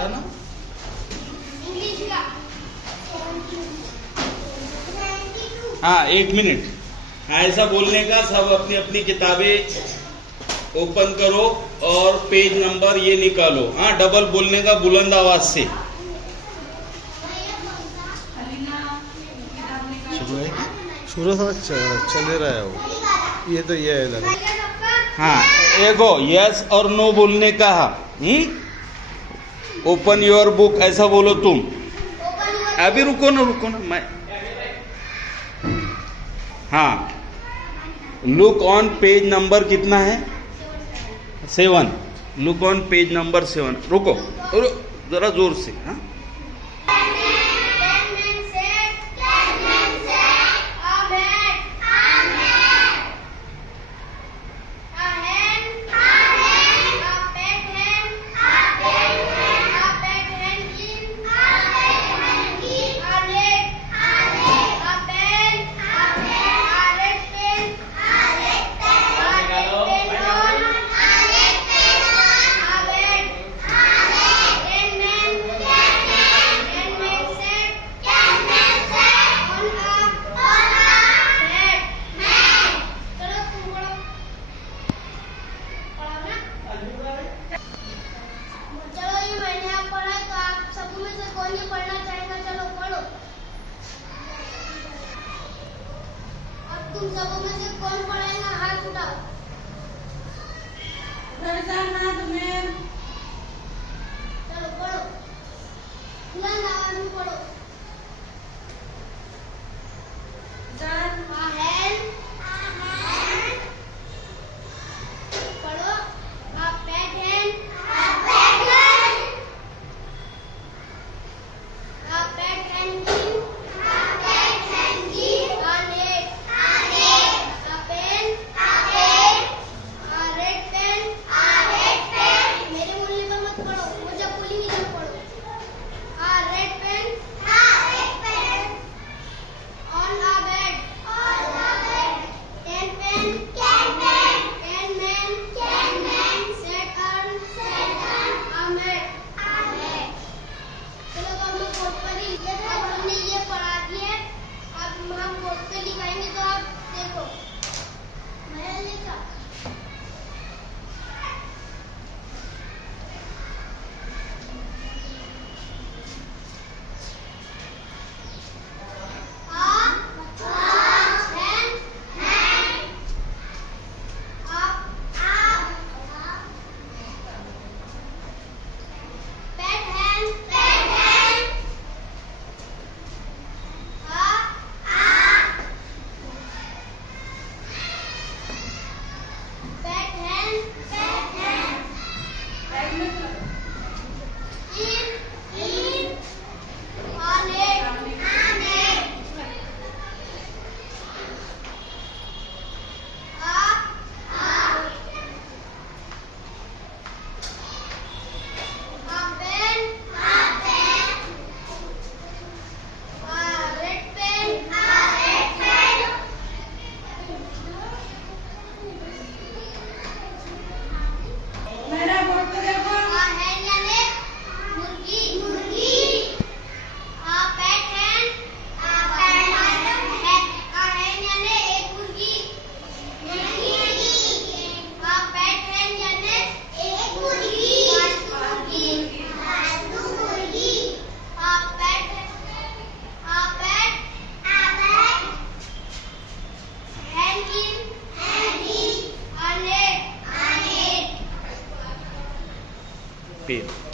था ना। इंग्लिश का हाँ 1 मिनट। हाँ ऐसा बोलने का, सब अपनी अपनी किताबें ओपन करो और पेज नंबर ये निकालो। हाँ डबल बोलने का, बुलंद आवाज से। शुरू से चल रहा है वो, ये तो ये है लगा। हाँ एगो यस और नो बोलने का। ओपन योर बुक ऐसा बोलो तुम। अभी रुको ना मैं। हाँ लुक ऑन पेज नंबर कितना है? 7। Look on page number 7। रुको जरा जोर से। हाँ तुम सबों में से कौन पढ़ेगा? हाथ उठाओ। चलो पढ़ो, बुलंद आवाज में पढ़ो। पढ़ो। A pet hen. A pet hen. Pen.